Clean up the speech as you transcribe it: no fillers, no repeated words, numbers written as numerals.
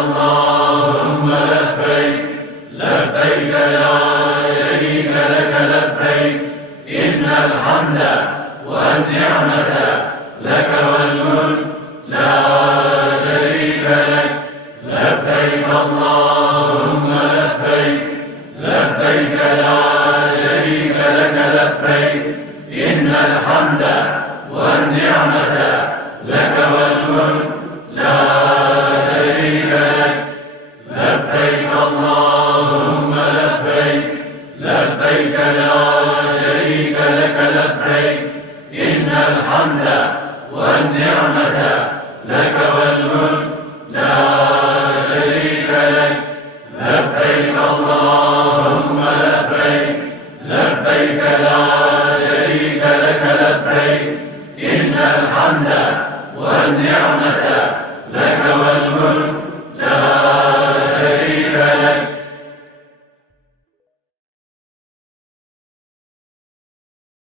اللهم لبيك لبيك لا شريك لك لبيك إن الحمد والنعمة لك والملك لا شريك لك لبيك اللهم لبيك لبيك لا شريك لك لبيك إن الحمد والنعمة لك والملك لا شريك لك لبيك اللهم لبيك لبيك لا شريك لك لبيك إن الحمد والنعمة لك والملك لا شريك لك لبيك اللهم لبيك لبيك لا شريك لك لبيك إن الحمد والنعمة لك والملك